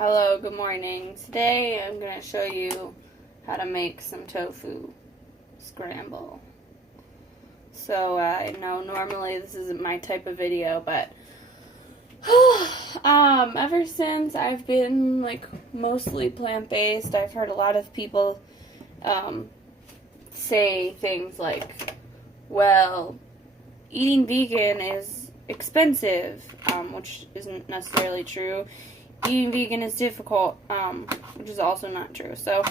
Hello, good morning. Today I'm going to show you how to make some tofu scramble. So I know normally this isn't my type of video, but ever since I've been mostly plant-based, I've heard a lot of people say things like, well, eating vegan is expensive, which isn't necessarily true. Eating vegan is difficult, which is also not true. So,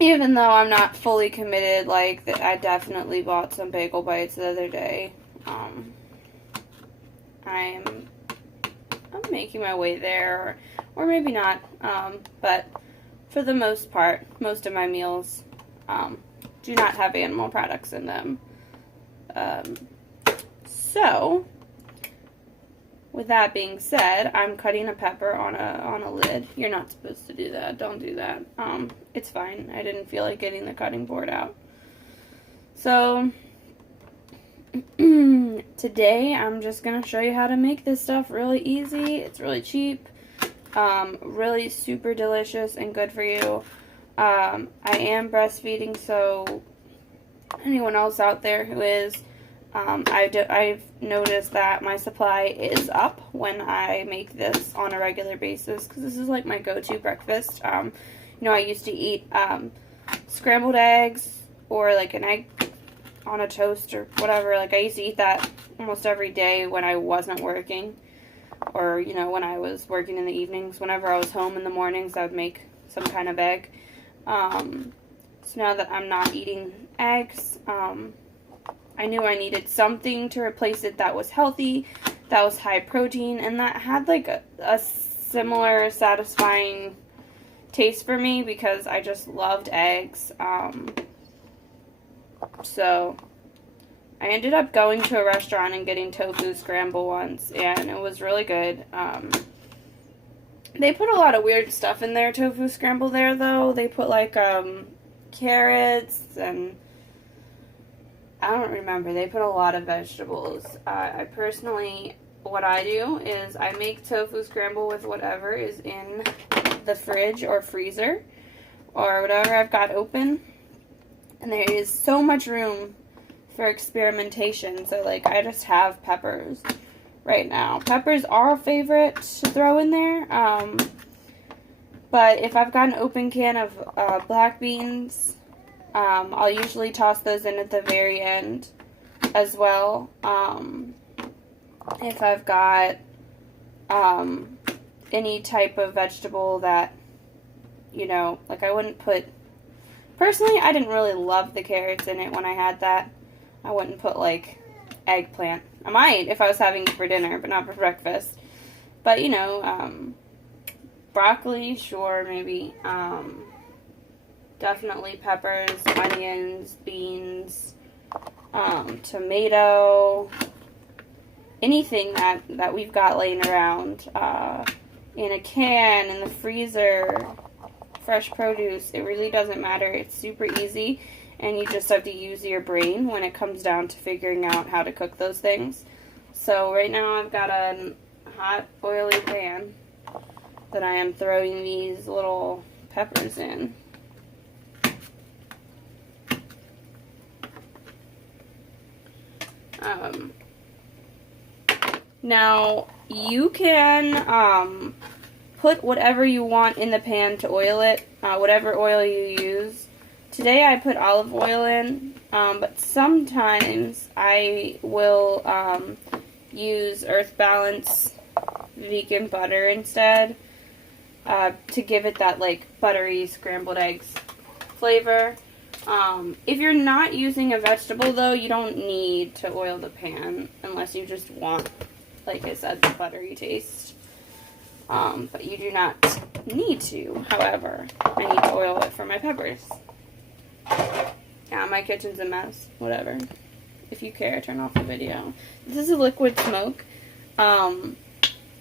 even though I'm not fully committed, I definitely bought some bagel bites the other day. I'm making my way there, or maybe not. But for the most part, most of my meals do not have animal products in them. So, with that being said, I'm cutting a pepper on a lid. You're not supposed to do that. Don't do that. It's fine. I didn't feel like getting the cutting board out. So, today I'm just going to show you how to make this stuff really easy. It's really cheap. Really super delicious and good for you. I am breastfeeding, so anyone else out there who is, I've noticed that my supply is up when I make this on a regular basis, because this is like my go-to breakfast. I used to eat scrambled eggs or like an egg on a toast or whatever. I used to eat that almost every day when I wasn't working, or when I was working in the evenings. Whenever I was home in the mornings, I would make some kind of egg. So now that I'm not eating eggs, I knew I needed something to replace it that was healthy, that was high protein, and that had a similar satisfying taste for me, because I just loved eggs. So I ended up going to a restaurant and getting tofu scramble once, and it was really good. They put a lot of weird stuff in their tofu scramble there, though. They put carrots and I don't remember. They put a lot of vegetables. I personally, what I do is I make tofu scramble with whatever is in the fridge or freezer or whatever I've got open. And there is so much room for experimentation. So, I just have peppers right now. Peppers are a favorite to throw in there. But if I've got an open can of black beans, I'll usually toss those in at the very end as well. If I've got any type of vegetable that, I wouldn't put... Personally, I didn't really love the carrots in it when I had that. I wouldn't put, eggplant. I might if I was having it for dinner, but not for breakfast. But, broccoli, sure, maybe. Definitely peppers, onions, beans, tomato, anything that we've got laying around in a can, in the freezer, fresh produce. It really doesn't matter. It's super easy, and you just have to use your brain when it comes down to figuring out how to cook those things. So right now I've got a hot, oily pan that I am throwing these little peppers in. Now, you can put whatever you want in the pan to oil it, whatever oil you use. Today I put olive oil in, but sometimes I will use Earth Balance vegan butter instead, to give it that buttery scrambled eggs flavor. If you're not using a vegetable, though, you don't need to oil the pan unless you just want, like I said, the buttery taste. But you do not need to. However, I need to oil it for my peppers. Yeah, my kitchen's a mess. Whatever. If you care, turn off the video. This is a liquid smoke. I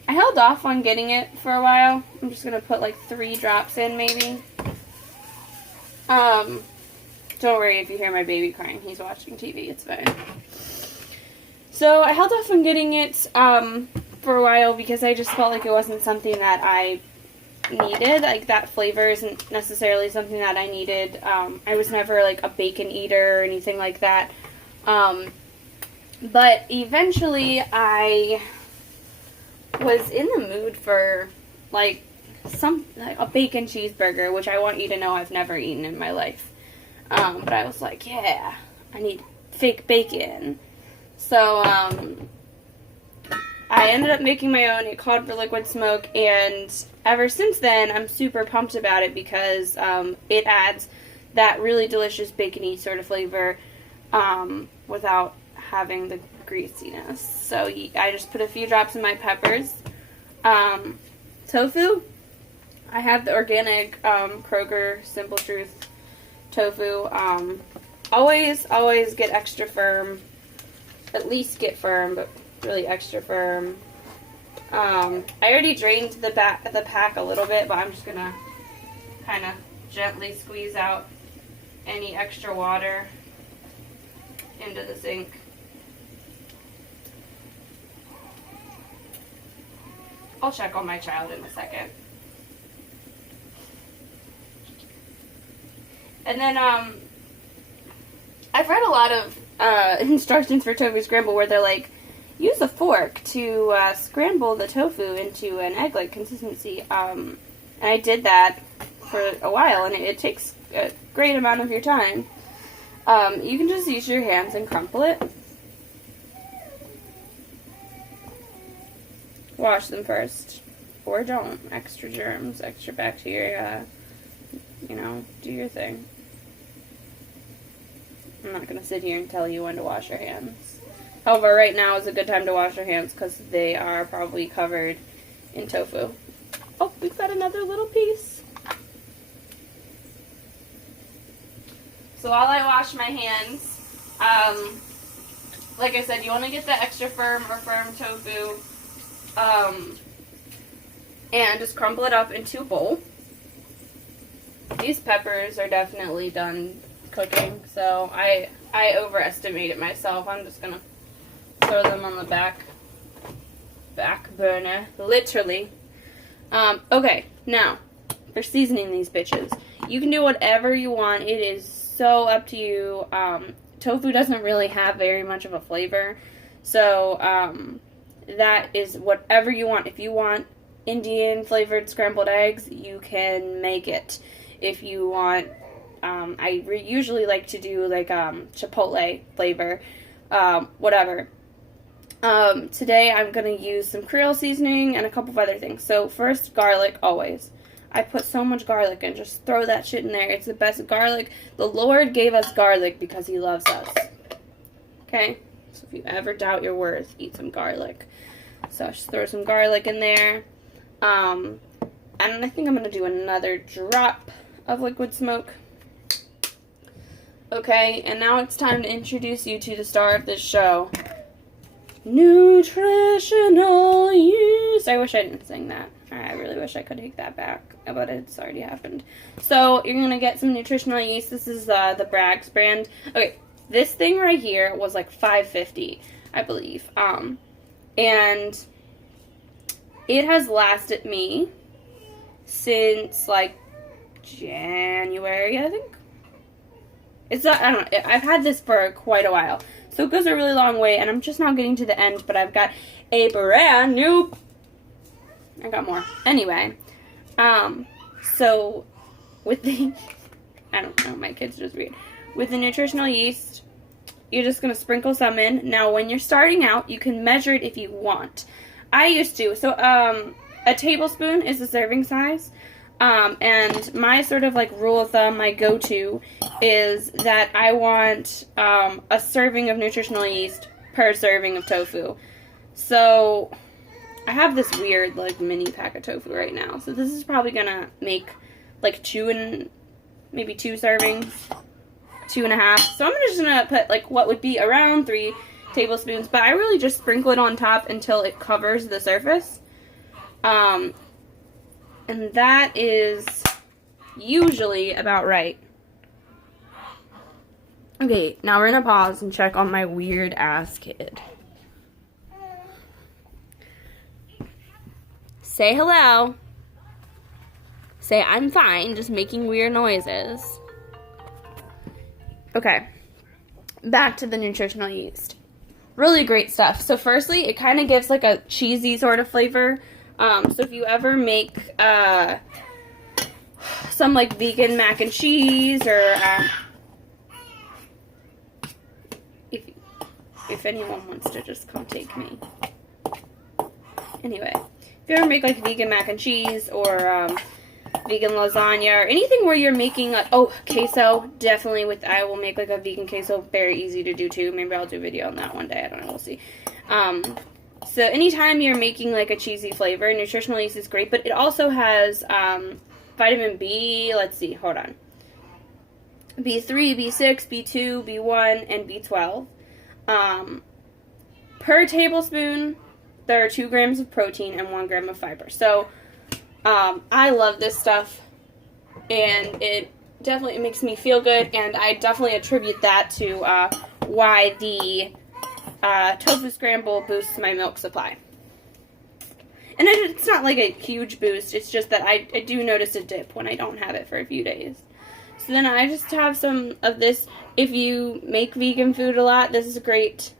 held off on getting it for a while. I'm just going to put 3 drops in, maybe. Don't worry if you hear my baby crying. He's watching TV. It's fine. So I held off on getting it for a while because I just felt like it wasn't something that I needed. Like, that flavor isn't necessarily something that I needed. I was never like a bacon eater or anything like that. But eventually I was in the mood for like a bacon cheeseburger, which I want you to know I've never eaten in my life. But I was like, yeah, I need fake bacon. So I ended up making my own. It called for Liquid Smoke, and ever since then I'm super pumped about it because it adds that really delicious bacony sort of flavor without having the greasiness. So I just put a few drops in my peppers. Tofu, I have the organic Kroger Simple Truth tofu. Always get extra firm. At least get firm, but really extra firm. I already drained the pack a little bit, but I'm just gonna kind of gently squeeze out any extra water into the sink. I'll check on my child in a second. And then I've read a lot of instructions for tofu scramble where they're like, use a fork to scramble the tofu into an egg-like consistency. And I did that for a while, and it takes a great amount of your time. You can just use your hands and crumple it. Wash them first. Or don't. Extra germs, extra bacteria. You know, do your thing. I'm not going to sit here and tell you when to wash your hands. However, right now is a good time to wash your hands because they are probably covered in tofu. Oh, we've got another little piece. So while I wash my hands, like I said, you want to get the extra firm or firm tofu and just crumble it up into a bowl. These peppers are definitely done cooking, so I overestimated myself. I'm just gonna throw them on the back burner, literally. Okay, now for seasoning these bitches, you can do whatever you want. It is so up to you. Tofu doesn't really have very much of a flavor, so that is whatever you want. If you want Indian flavored scrambled eggs, you can make it. If you want, I usually like to do like chipotle flavor, whatever. Today I'm going to use some Creole seasoning and a couple of other things. So first, garlic, always. I put so much garlic and just throw that shit in there. It's the best garlic. The Lord gave us garlic because he loves us. Okay? So if you ever doubt your worth, eat some garlic. So just throw some garlic in there. And I think I'm going to do another drop of Liquid Smoke. Okay, and now it's time to introduce you to the star of this show. Nutritional yeast. I wish I didn't sing that. I really wish I could take that back, but it's already happened. So you're going to get some nutritional yeast. This is the Bragg's brand. Okay, this thing right here was like $5.50, I believe. And it has lasted me since like January, I think. It's not, I don't know, I've had this for quite a while. So it goes a really long way, and I'm just now getting to the end, but I've got a brand new, I got more. Anyway, so with the, I don't know, my kids just read. With the nutritional yeast, you're just going to sprinkle some in. Now, when you're starting out, you can measure it if you want. I used to. So, a tablespoon is the serving size. And my sort of like rule of thumb, my go-to, is that I want a serving of nutritional yeast per serving of tofu. So I have this weird like mini pack of tofu right now. So this is probably gonna make like maybe two servings, 2.5. So I'm just gonna put like what would be around 3 tablespoons, but I really just sprinkle it on top until it covers the surface. And that is usually about right. Okay, now we're going to pause and check on my weird ass kid. Say hello. Say, I'm fine, just making weird noises. Okay, back to the nutritional yeast. Really great stuff. So firstly, it kind of gives like a cheesy sort of flavor. So if you ever make some like vegan mac and cheese, or if anyone wants to just come take me. Anyway, if you ever make like vegan mac and cheese, or vegan lasagna, or anything where you're making like, oh, queso, definitely I will make like a vegan queso, very easy to do too. Maybe I'll do a video on that one day, I don't know, we'll see. So anytime you're making like a cheesy flavor, nutritional yeast is great, but it also has vitamin B, let's see, hold on, B3, B6, B2, B1, and B12. Per tablespoon, there are 2 grams of protein and 1 gram of fiber. So I love this stuff, and it definitely makes me feel good, and I definitely attribute that to why the tofu scramble boosts my milk supply. And it's not like a huge boost, it's just that I do notice a dip when I don't have it for a few days. So then I just have some of this. If you make vegan food a lot, this is a great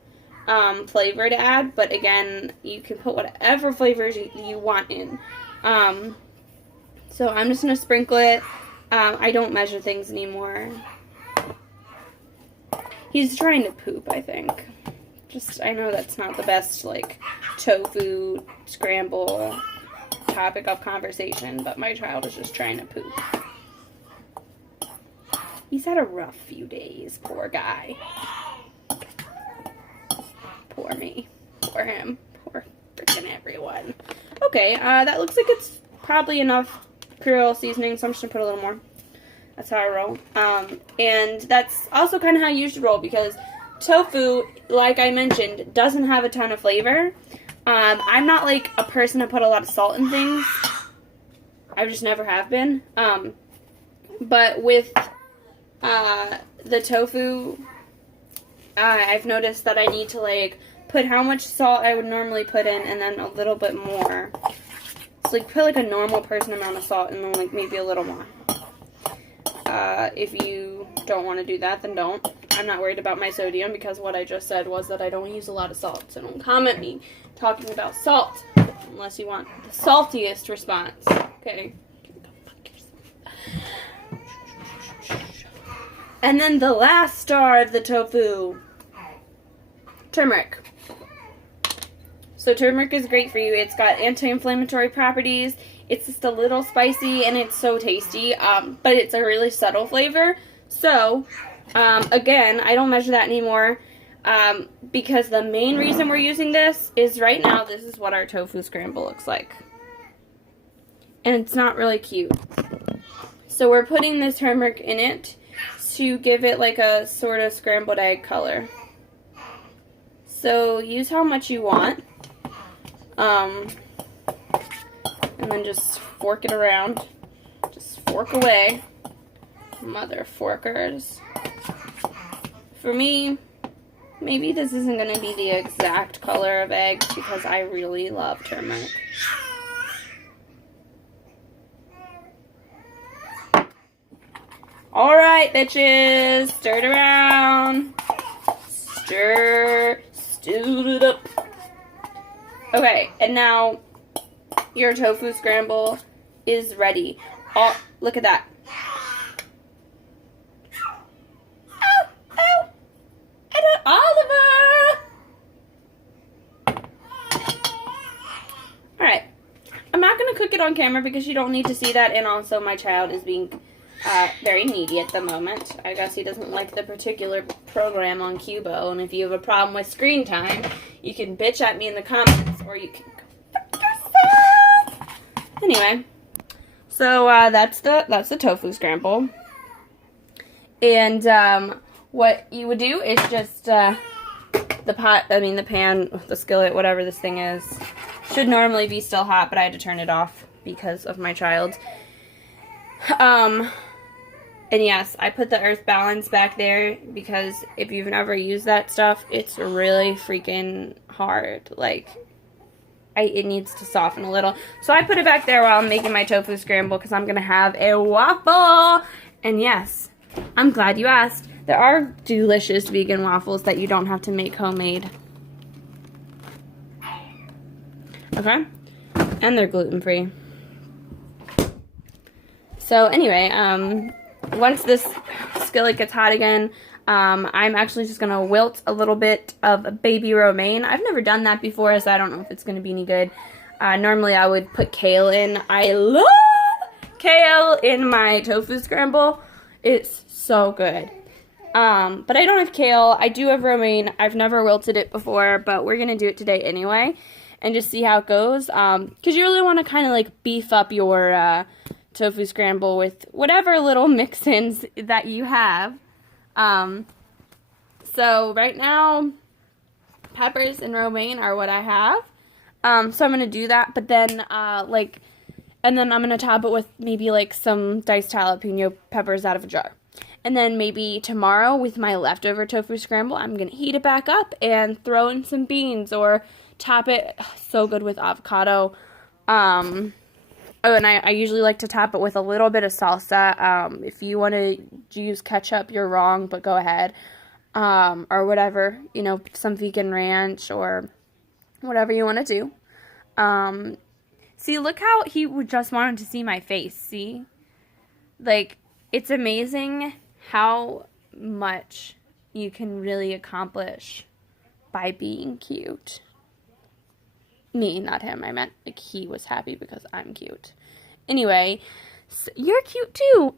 flavor to add, but again, you can put whatever flavors you want in. So I'm just going to sprinkle it. I don't measure things anymore. He's trying to poop, I think. I know that's not the best, like, tofu scramble topic of conversation, but my child is just trying to poop. He's had a rough few days, poor guy. Poor me. Poor him. Poor freaking everyone. Okay, that looks like it's probably enough Creole seasoning, so I'm just going to put a little more. That's how I roll. And that's also kind of how you should roll, because tofu, like I mentioned, doesn't have a ton of flavor. I'm not like a person to put a lot of salt in things. I just never have been. But with the tofu, I've noticed that I need to like put how much salt I would normally put in, and then a little bit more. So like put like a normal person amount of salt, and then like maybe a little more. If you don't want to do that, then don't. I'm not worried about my sodium, because what I just said was that I don't use a lot of salt. So don't comment me talking about salt unless you want the saltiest response. Okay. And then the last star of the tofu, turmeric. So turmeric is great for you. It's got anti-inflammatory properties. It's just a little spicy, and it's so tasty, but it's a really subtle flavor. So, again, I don't measure that anymore, because the main reason we're using this is right now this is what our tofu scramble looks like. And it's not really cute. So we're putting this turmeric in it to give it like a sort of scrambled egg color. So use how much you want. And then just fork it around. Just fork away. Mother forkers. For me, maybe this isn't going to be the exact color of egg, because I really love turmeric. Alright, bitches. Stir it around. Stir it up. Okay, and now your tofu scramble is ready. Oh, look at that. Ow, ow. I don't, Oliver. Alright. I'm not going to cook it on camera because you don't need to see that, and also my child is being very needy at the moment. I guess he doesn't like the particular program on Cubo, and if you have a problem with screen time, you can bitch at me in the comments, or you can go fuck yourself. Anyway, so that's the tofu scramble, and what you would do is just the pan, the skillet, whatever this thing is, should normally be still hot, but I had to turn it off because of my child. And yes, I put the earth balance back there because if you've never used that stuff, it's really freaking hard. Like, it needs to soften a little. So I put it back there while I'm making my tofu scramble because I'm going to have a waffle. And yes, I'm glad you asked. There are delicious vegan waffles that you don't have to make homemade. Okay? And they're gluten-free. So anyway, once this skillet gets hot again, I'm actually just going to wilt a little bit of baby romaine. I've never done that before, so I don't know if it's going to be any good. Normally I would put kale in. I love kale in my tofu scramble. It's so good. But I don't have kale. I do have romaine. I've never wilted it before, but we're going to do it today anyway and just see how it goes. Because you really want to kind of like beef up your tofu scramble with whatever little mix-ins that you have. So right now, peppers and romaine are what I have. So I'm going to do that, but then, and then I'm going to top it with maybe like some diced jalapeno peppers out of a jar. And then maybe tomorrow with my leftover tofu scramble, I'm going to heat it back up and throw in some beans or top it. So good with avocado. Oh, and I usually like to top it with a little bit of salsa. If you want to use ketchup, you're wrong, but go ahead. Or whatever, you know, some vegan ranch or whatever you want to do. See, look how he just wanted to see my face, see? Like, it's amazing how much you can really accomplish by being cute. Me, not him. I meant, like, he was happy because I'm cute. Anyway, so you're cute too.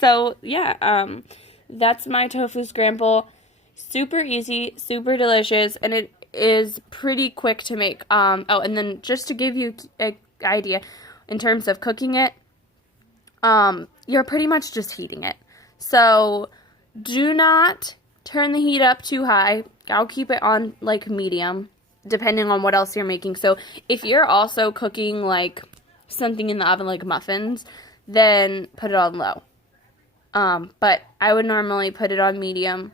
So, yeah, that's my tofu scramble. Super easy, super delicious, and it is pretty quick to make. Oh, and then just to give you an idea, in terms of cooking it, you're pretty much just heating it. So, do not turn the heat up too high. I'll keep it on, like, medium, depending on what else you're making. So, if you're also cooking, like, something in the oven, like muffins, then put it on low. But I would normally put it on medium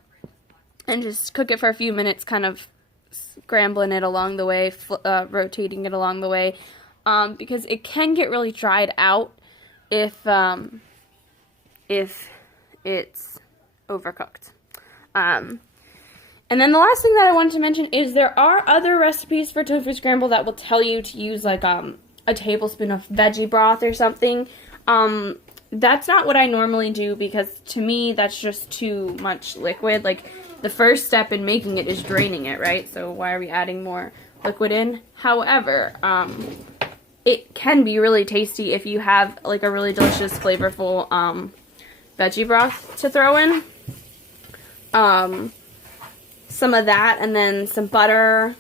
and just cook it for a few minutes, kind of scrambling it along the way, rotating it along the way, because it can get really dried out if it's overcooked. And then the last thing that I wanted to mention is there are other recipes for tofu scramble that will tell you to use like a tablespoon of veggie broth or something. That's not what I normally do because to me that's just too much liquid. Like the first step in making it is draining it, right? So why are we adding more liquid in? However, it can be really tasty if you have like a really delicious, flavorful veggie broth to throw in. Some of that and then some butter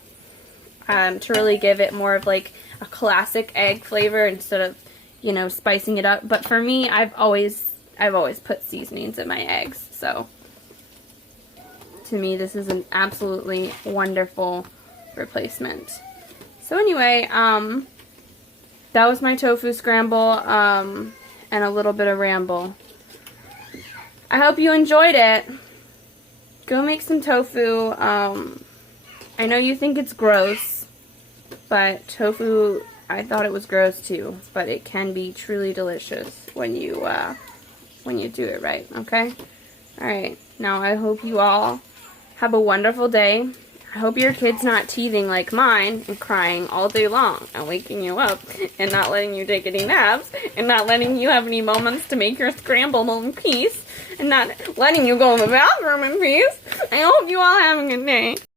to really give it more of like a classic egg flavor instead of, you know, spicing it up. But for me, I've always put seasonings in my eggs. So to me, this is an absolutely wonderful replacement. So anyway, that was my tofu scramble and a little bit of ramble. I hope you enjoyed it. Go make some tofu. I know you think it's gross, but tofu, I thought it was gross too, but it can be truly delicious when you do it right, okay? Alright, now I hope you all have a wonderful day. I hope your kid's not teething like mine and crying all day long and waking you up and not letting you take any naps and not letting you have any moments to make your scramble in peace and not letting you go to the bathroom in peace. I hope you all have a good day.